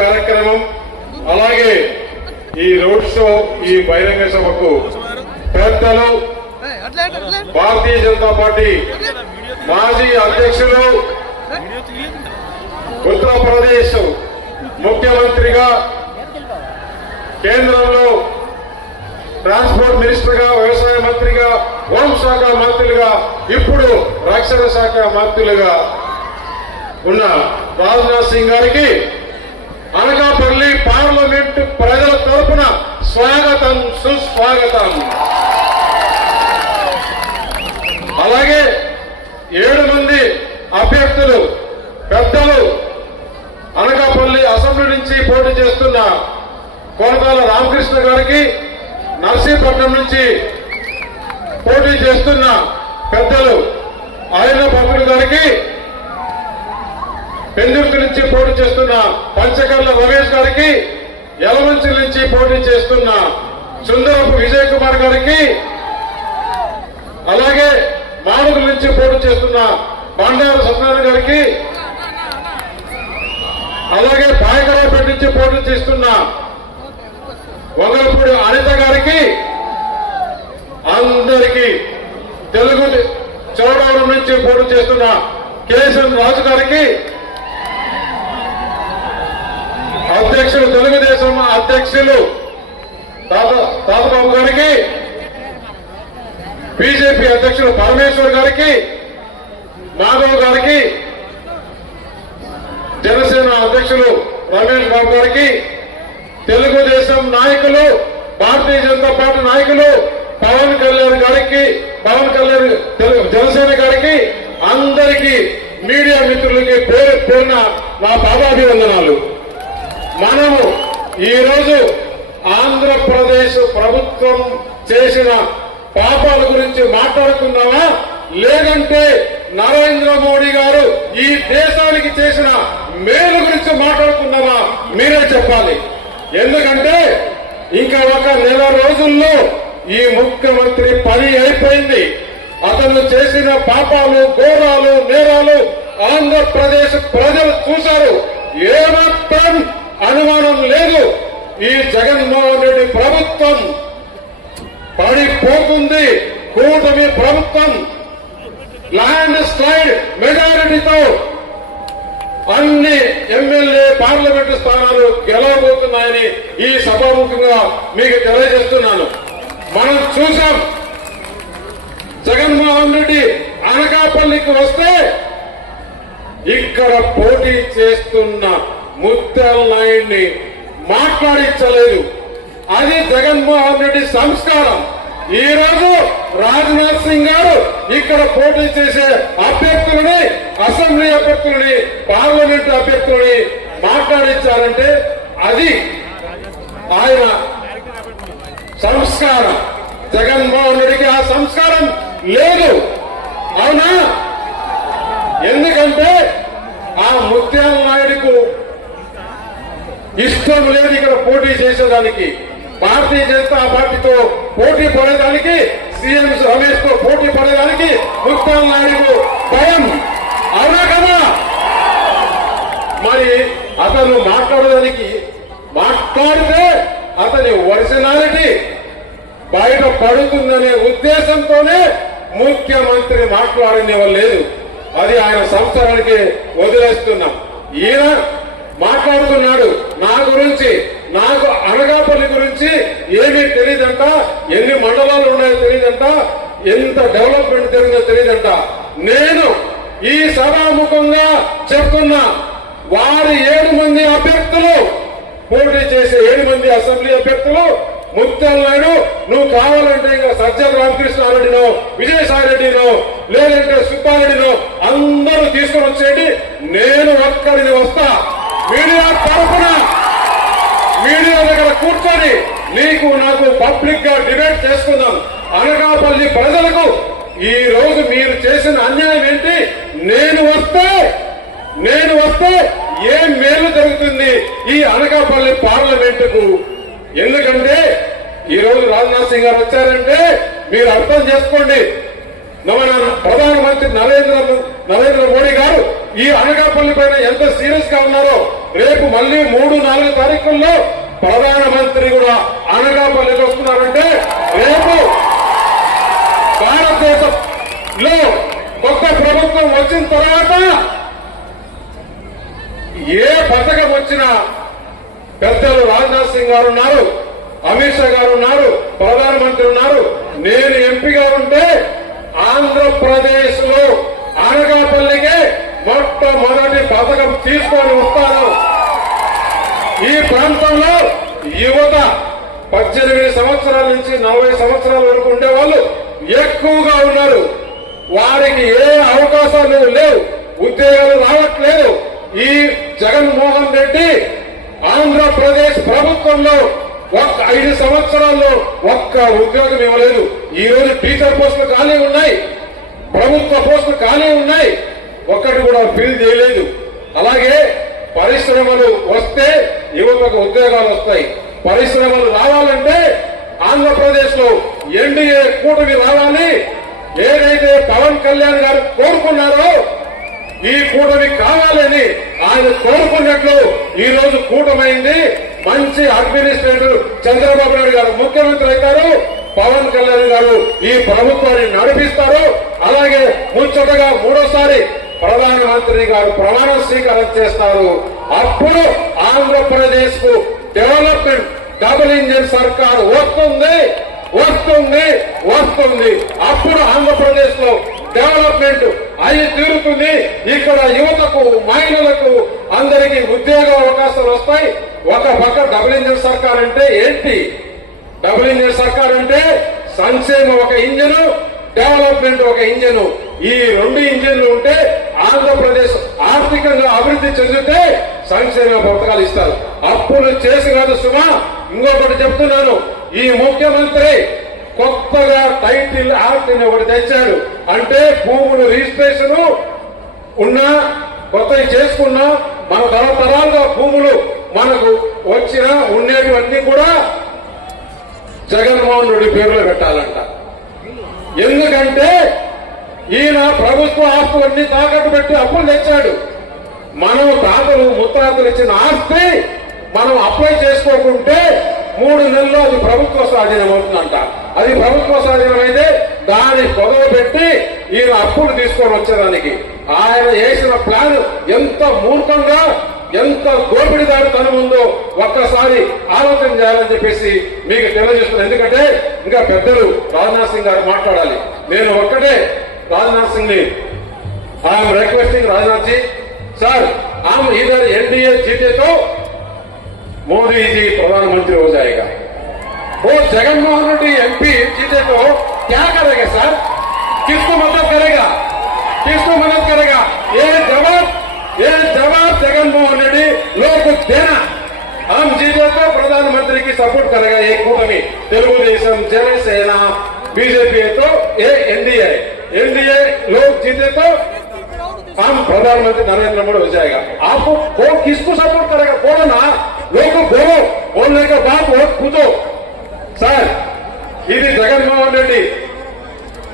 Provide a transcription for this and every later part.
కార్యక్రమం అలాగే ఈ రోడ్ షో ఈ బహిరంగ సభకు పెద్దలు భారతీయ జనతా పార్టీ మాజీ అధ్యక్షులు ఉత్తరప్రదేశ్ ముఖ్యమంత్రిగా కేంద్రంలో ట్రాన్స్పోర్ట్ మినిస్టర్ గా వ్యవసాయ మంత్రిగా హోంశాఖ మంత్రులుగా ఇప్పుడు రక్షణ శాఖ మంత్రులుగా ఉన్న రాజ్నాథ్ సింగ్ గారికి అనకాపల్లి పార్లమెంటు ప్రజల తరపున స్వాగతం సుస్వాగతం. అలాగే 7 మంది అభ్యర్థులు పెద్దలు అనకాపల్లి అసెంబ్లీ నుంచి పోటీ చేస్తున్న కొనతాల రామకృష్ణ గారికి, నర్సీపట్నం నుంచి పోటీ చేస్తున్న పెద్దలు ఆయన భక్తుడు గారికి, పెందుర్తి నుంచి పోటీ చేస్తున్న పంచకర్ల రమేష్ గారికి, యలమంచి నుంచి పోటీ చేస్తున్న సుందరపు విజయ్ కుమార్ గారికి, అలాగే మాడుగుల నుంచి పోటీ చేస్తున్న బండారు సత్యనారాయణ గారికి, అలాగే పాయకరావుపేట నుంచి పోటీ చేస్తున్న వంగలపూడి అనిత గారికి, అందరికీ తెలుగు చౌడవరం నుంచి పోటీ చేస్తున్న కేశవ్ రాజు గారికి, అధ్యక్షులు తెలుగుదేశం అధ్యక్షులు తాతబాబు గారికి, బీజేపీ అధ్యక్షులు పరమేశ్వర్ గారికి, మాధవ్ గారికి, జనసేన అధ్యక్షులు రమేష్ బాబు గారికి, తెలుగుదేశం నాయకులు భారతీయ జనతా పార్టీ నాయకులు పవన్ కళ్యాణ్ గారికి, జనసేన గారికి, అందరికీ మీడియా మిత్రులకి పేరు పేరున నా పాదాభివందనాలు. మనము ఈరోజు ఆంధ్రప్రదేశ్ ప్రభుత్వం చేసిన పాపాల గురించి మాట్లాడుకుందామా, లేదంటే నరేంద్ర మోడీ గారు ఈ దేశానికి చేసిన మేలు గురించి మాట్లాడుకుందామా? మీరే చెప్పాలి. ఎందుకంటే ఇంకా ఒక నెల రోజుల్లో ఈ ముఖ్యమంత్రి పని అయిపోయింది. అతను చేసిన పాపాలు, ఘోరాలు, నేరాలు ఆంధ్రప్రదేశ్ ప్రజలు చూశారు. ఏమాత్రం అనుమానం లేదు, ఈ జగన్మోహన్ రెడ్డి ప్రభుత్వం పడిపోతుంది. కూటమి ప్రభుత్వం ల్యాండ్ స్లైడ్ మెజారిటీతో అన్ని ఎమ్మెల్యే పార్లమెంటు స్థానాలు గెలవబోతున్నాయని ఈ సభాముఖంగా మీకు తెలియజేస్తున్నాను. మనం చూసాం, జగన్మోహన్ రెడ్డి అనకాపల్లికి వస్తే ఇక్కడ పోటీ చేస్తున్న ముత్యాల నాయుడిని మాట్లాడించలేదు. అది జగన్మోహన్ రెడ్డి సంస్కారం. ఈ రోజు రాజ్నాథ్ సింగ్ గారు ఇక్కడ పోటీ చేసే అభ్యర్థులని, అసెంబ్లీ అభ్యర్థులని, పార్లమెంటు అభ్యర్థులని మాట్లాడించారంటే అది ఆయన సంస్కారం. జగన్మోహన్ రెడ్డికి ఆ సంస్కారం లేదు. అవునా? ఎందుకంటే ఆ ముత్యాల నాయుడుకు ఇష్టం లేదు ఇక్కడ పోటీ చేసేదానికి. భారతీయ జనతా పార్టీతో పోటీ పడేదానికి, సీఎం రమేష్ తో పోటీ పడేదానికి ముత్యాల నాయుడు భయం. అవునా కదా? మరి అతను మాట్లాడితే అతని ఒరిజినాలిటీ బయట పడుతుందనే ఉద్దేశంతోనే ముఖ్యమంత్రి మాట్లాడనివ్వలేదు. అది ఆయన సంవత్సరానికి వదిలేస్తున్నాం. ఈయన మాట్లాడుతున్నాడు నా గురించి, నాకు అనకాపల్లి గురించి ఏమీ తెలియదంట, ఎన్ని మండలాలు ఉన్నాయో తెలియదంట, ఎంత డెవలప్మెంట్ జరిగిందో తెలియదంట. నేను ఈ సభాముఖంగా చెప్తున్నా, వారి 7 మంది అభ్యర్థులు పోటీ చేసే 7 మంది అసెంబ్లీ అభ్యర్థులు ముత్యాల నాయుడు, నువ్వు కావాలంటే ఇంకా సజ్జల రామకృష్ణారెడ్డినో, విజయసాయి రెడ్డినో, లేదంటే సుబ్బారెడ్డినో అందరూ తీసుకొని వచ్చేయండి. నేను ఒక్కడిని వస్తా. మీడియా తరఫున మీడియా దగ్గర కూర్చొని నీకు నాకు పబ్లిక్ గా డిబేట్ చేసుకుందాం. అనకాపల్లి ప్రజలకు ఈ రోజు మీరు చేసిన అన్యాయం ఏంటి? నేను వస్తే ఏం మేలు జరుగుతుంది ఈ అనకాపల్లి పార్లమెంటుకు? ఎందుకంటే ఈ రోజు రాజ్నాథ్ సింగ్ గారు వచ్చారంటే మీరు అర్థం చేసుకోండి, మన ప్రధానమంత్రి నరేంద్ర మోడీ గారు ఈ అనకాపల్లి పైన ఎంత సీరియస్ గా ఉన్నారో రేపు మళ్ళీ 3-4 తారీఖుల్లో ప్రధానమంత్రి కూడా అనకాపల్లికి వస్తున్నారంటే రేపు భారతదేశంలో కొత్త ప్రభుత్వం వచ్చిన తర్వాత ఏ పథకం వచ్చినా పెద్దలు రాజ్నాథ్ సింగ్ గారు ఉన్నారు, అమిత్ షా గారు ఉన్నారు, ప్రధానమంత్రి ఉన్నారు. నేను ఎంపీగా ఉంటే ఆంధ్రప్రదేశ్ లో అనకాపల్లికి మొట్టమొదటి పథకం తీసుకొని వస్తాను. ఈ ప్రాంతంలో యువత 18 సంవత్సరాల నుంచి 40 సంవత్సరాల వరకు ఉండేవాళ్ళు ఎక్కువగా ఉన్నారు. వారికి ఏ అవకాశాలు లేవు, ఉద్యోగాలు రావట్లేదు. ఈ జగన్మోహన్ రెడ్డి ఆంధ్రప్రదేశ్ ప్రభుత్వంలో 5 సంవత్సరాల్లో ఒక్క ఉద్యోగం ఇవ్వలేదు. ఈ రోజు టీచర్ పోస్టులు ఖాళీ ఉన్నాయి, ప్రభుత్వ పోస్టులు ఖాళీ ఉన్నాయి, ఒక్కటి కూడా ఫిల్ చేయలేదు. అలాగే పరిశ్రమలు వస్తే యువతకు ఉద్యోగాలు వస్తాయి. పరిశ్రమలు రావాలంటే ఆంధ్రప్రదేశ్ లో ఎన్డీఏ కూటమి రావాలి. ఏదైతే పవన్ కళ్యాణ్ గారు కోరుకున్నారో ఈ కూటమి కావాలని ఆయన కోరుకున్నట్లు ఈ రోజు కూటమైంది. మంచి అడ్మినిస్ట్రేటర్ చంద్రబాబు నాయుడు గారు ముఖ్యమంత్రి అవుతారు, పవన్ కళ్యాణ్ గారు ఈ ప్రభుత్వాన్ని నడిపిస్తారు. అలాగే ముచ్చటగా 3వసారి ప్రధానమంత్రి గారు ప్రమాణ స్వీకారం చేస్తారు. అప్పుడు ఆంధ్రప్రదేశ్ కు డెవలప్మెంట్ డబుల్ ఇంజిన్ సర్కార్ వస్తుంది. అప్పుడు ఆంధ్రప్రదేశ్ లో డెవలప్మెంట్ అయి తీరుతుంది. ఇక్కడ యువతకు, మహిళలకు అందరికీ ఉద్యోగ అవకాశాలు వస్తాయి. ఒక పక్క డబుల్ ఇంజిన్ సర్కార్ అంటే ఏంటి? డబుల్ ఇంజిన్ సర్కార్ అంటే సంక్షేమం ఒక ఇంజను, డెవలప్మెంట్ ఒక ఇంజను. ఈ 2 ఇంజన్లు ఉంటే ఆంధ్రప్రదేశ్ ఆర్థికంగా అభివృద్ధి చెందితే సంక్షేమ పథకాలు ఇస్తారు. అప్పులు చేసి కాదు సుమా. ఇంకొకటి చెప్తున్నాను, ఈ ముఖ్యమంత్రి కొత్తగా టైటిల్ యాక్ట్ ని ఒకటి తెచ్చాడు. అంటే భూముల రిజిస్ట్రేషన్ ఉన్నా కొత్తవి చేసుకున్నా మన తరతరాలుగా భూములు మనకు వచ్చినా ఉండేటివన్నీ కూడా జగన్మోహన్ రెడ్డి పేరులో పెట్టాలంట. ఎందుకంటే ఈయన ప్రభుత్వ ఆస్తులన్నీ తాకట్టు పెట్టి అప్పులు తెచ్చాడు. మనం తాతలు ముత్తాతలు ఇచ్చిన ఆస్తి మనం అప్లై చేసుకోకుంటే 3 నెలల్లో అది ప్రభుత్వ స్వాధీనం అవుతుందంట. అది ప్రభుత్వ స్వాధీనం అయితే దాన్ని పొదవ పెట్టి ఈయన అప్పులు తీసుకొని వచ్చేదానికి ఆయన వేసిన ప్లాన్ ఎంత మూర్ఖంగా, ఎంత దోపిడీదారితనం ఉందో ఒక్కసారి ఆలోచన చేయాలని చెప్పేసి మీకు తెలియజేస్తున్నాను. ఎందుకంటే ఇంకా పెద్దలు రాజ్నాథ్ సింగ్ గారు మాట్లాడాలి. నేను ఒక్కటే రాజ్నాథ్ సింగ్ ని I'm requesting Rajnath ji sir, हम इधर एनडीए जीते तो मोदी जी प्रधानमंत्री हो जाएगा, वो जगनमोहन रेड्डी एमपी जीते तो क्या करेगा सर? किसको मदद करेगा? ये जवाब जगनमोहन रेड्डी लोगों को देना। हम जीते तो प्रधानमंत्री की सपोर्ट करेगा एक कूटमी, तेलुगुदेशम, जनसेना, बीजेपी है तो ये एनडीए लोग जीते तो हम प्रधानमंत्री नरेंद्र मोदी हो जाएगा। आपको कौन किसको सपोर्ट करेगा? बोलो ना, लोगों को बोलो, बोलने के बाद वोट पूछो। सर, ఇది జగన్మోహన్ రెడ్డి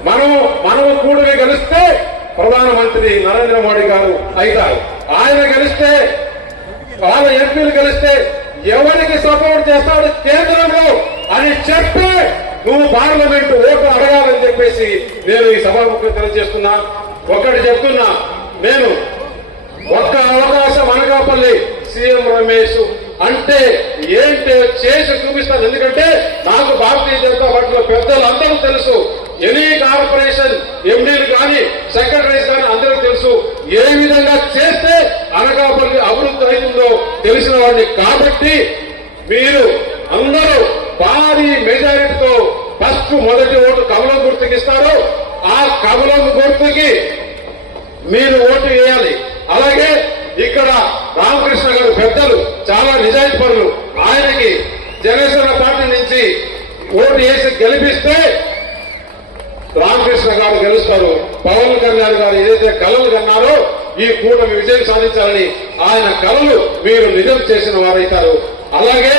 మనము కూడలి గెలిస్తే ప్రధానమంత్రి నరేంద్ర మోడీ గారు అవుతారు. ఆయన గెలిస్తే, వాళ్ళ ఎంపీలు గెలిస్తే ఎవరికి సపోర్ట్ చేస్తాడు కేంద్రంలో అని చెప్పి నువ్వు పార్లమెంట్ ఓటు అడగాలని చెప్పేసి నేను ఈ సభాముఖంగా తెలియజేస్తున్నా. ఒకటి చెప్తున్నా, నేను ఒక్క అవకాశం అనకాపల్లి సీఎం రమేష్ అంటే ఏంటో చేసి చూపిస్తాను. ఎందుకంటే నాకు భారతీయ జనతా పార్టీలో పెద్దలు అందరూ తెలుసు, ఎనీ కార్పొరేషన్ ఎండీలు కానీ సెక్రటరీస్ కానీ అందరూ తెలుసు ఏ విధంగా చేస్తే అనకాపల్లి అభివృద్ధి అవుతుందో తెలిసిన వాడిని. కాబట్టి మీరు అందరూ భారీ మెజారిటీతో ఫస్ట్ మొదటి ఓటు కమలం గుర్తుకి ఇస్తారు. ఆ కమలం గుర్తుకి మీరు ఓటు వేయాలి. అలాగే ఇక్కడ రామకృష్ణ గారు పెద్దలు, చాలా నిజాయితీ పరులు, ఆయనకి జనసేన పార్టీ నుంచి ఓటు వేసి గెలిపిస్తే రామకృష్ణ గారు గెలుస్తారు. పవన్ కళ్యాణ్ గారు ఏదైతే కలలు కన్నారో ఈ కూటమి విజయం సాధించాలని ఆయన కలలు మీరు నిజం చేసిన వారైతారు. అలాగే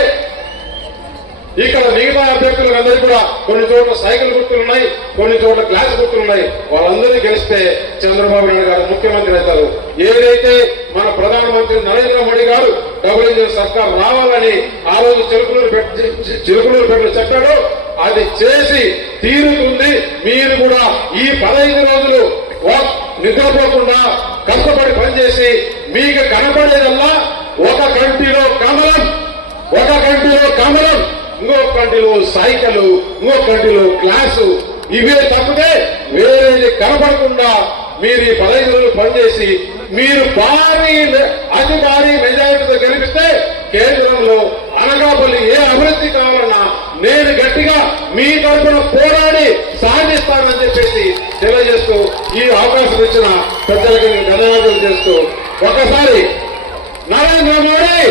ఇక్కడ మిగతా అభ్యర్థులందరూ కూడా కొన్ని చోట్ల సైకిల్ గుర్తులున్నాయి, కొన్ని చోట్ల గ్లాస్ గుర్తులున్నాయి. వాళ్ళందరినీ గెలిస్తే చంద్రబాబు నాయుడు గారు ముఖ్యమంత్రి అవుతారు. ఏదైతే మన ప్రధానమంత్రి నరేంద్ర మోడీ గారు డబుల్ ఇంజిన్ సర్కార్ రావాలని ఆ రోజు చిలుకలూరుపేటలో చెప్పాడు. అది చేసి తీరుతుంది. మీరు కూడా ఈ 15 రోజులు నిద్రపోకుండా కష్టపడి పనిచేసి మీకు కనపడేదల్లా ఒక కంటిలో కమలం, ఇంకో కంటిలో సైకిల్, ఇంకో కంటిలో గ్లాసు, ఇవే తప్పితే వేరేది కనపడకుండా మీరు ఈ 15 రోజులు పనిచేసి మీరు అతి భారీ మెజారిటీతో గెలిపిస్తే కేంద్రంలో అనకాపల్లి ఏ అభివృద్ధి కావాలన్నా నేను గట్టిగా మీ తరఫున పోరాడి సాధిస్తానని చెప్పేసి తెలియజేస్తూ ఈ అవకాశం ఇచ్చిన పెద్దలకి ధన్యవాదాలు చేస్తూ ఒకసారి నరేంద్ర మోడీ